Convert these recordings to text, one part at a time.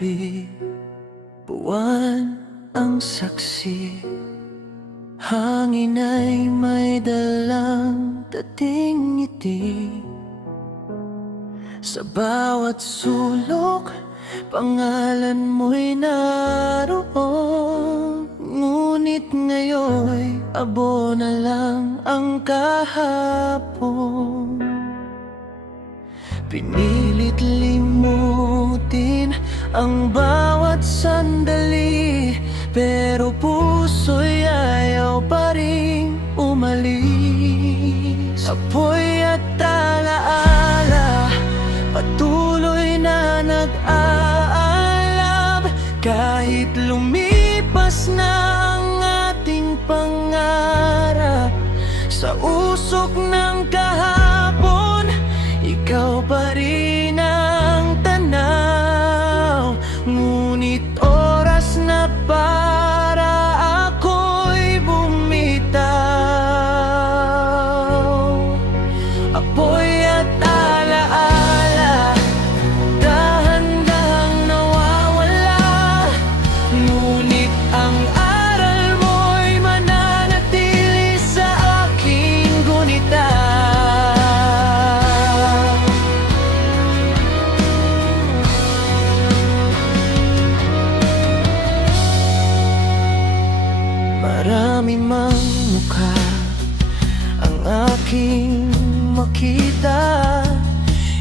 gabi, buwan ang saksi. Hangin ay may dalang dating ngiti. Sa bawat sulok, pangalan mo'y naroon. Ngunit ngayon'y abo na lang ang kahapon. Pinilit limutin ang bawat sandali, pero puso'y ayaw pa rin umalis. Apoy at alaala, patuloy na nag-aalab. Kahit lumipas na ang ating pangarap, sa usok ng kahapon, ikaw pa rin ang tanaw. Ngunit oras na para ako'y bumitaw. Apoy at alaala, dahan-dahang nawawala. Ngunit ang aral mo'y mananatili sa aking gunita. Marami mang mukha ang aking makita,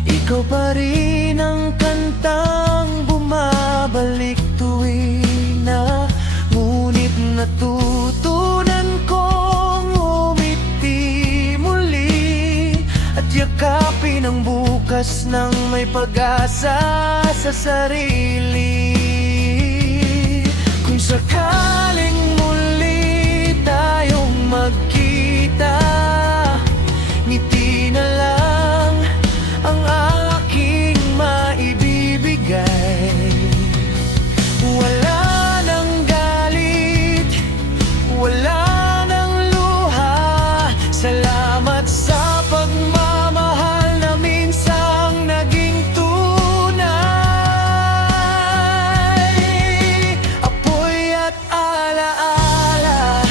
ikaw pa rin ang kantang bumabalik tuwing na. Ngunit natutunan kong umiti muli, at yakapin ang bukas ng may pag-asa sa sarili. Kung sakaling muli tayong magkita, ngiti na lang ang aking maibibigay. Wala nang galit, wala nang luha. Salamat sa pagmamahal na minsang naging tunay. Apoy at alaala,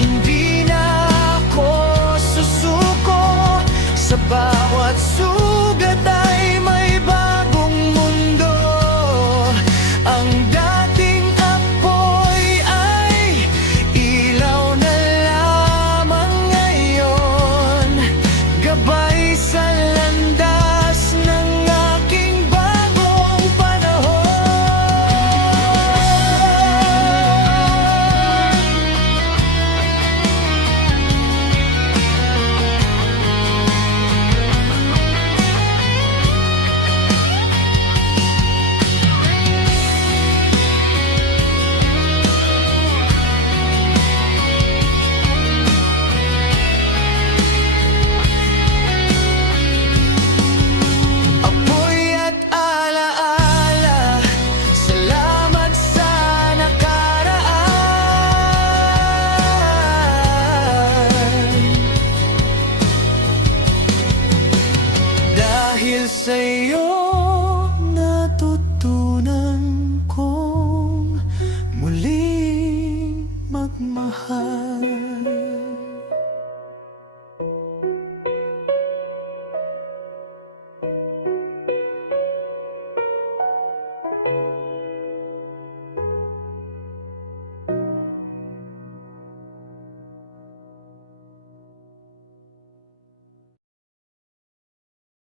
hindi na ako susuko. Sa bawat sugat ay may bagong mundo. Ang